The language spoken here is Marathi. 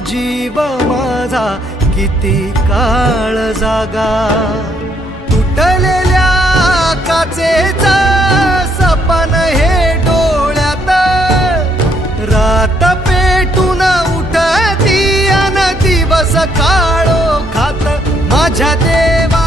जीव माझा किती काळ जागा. तुटलेल्या काचेचा सपन हे डोळ्यात, रात पेटून उठती अन दिवस काळो खात माझ्या देवा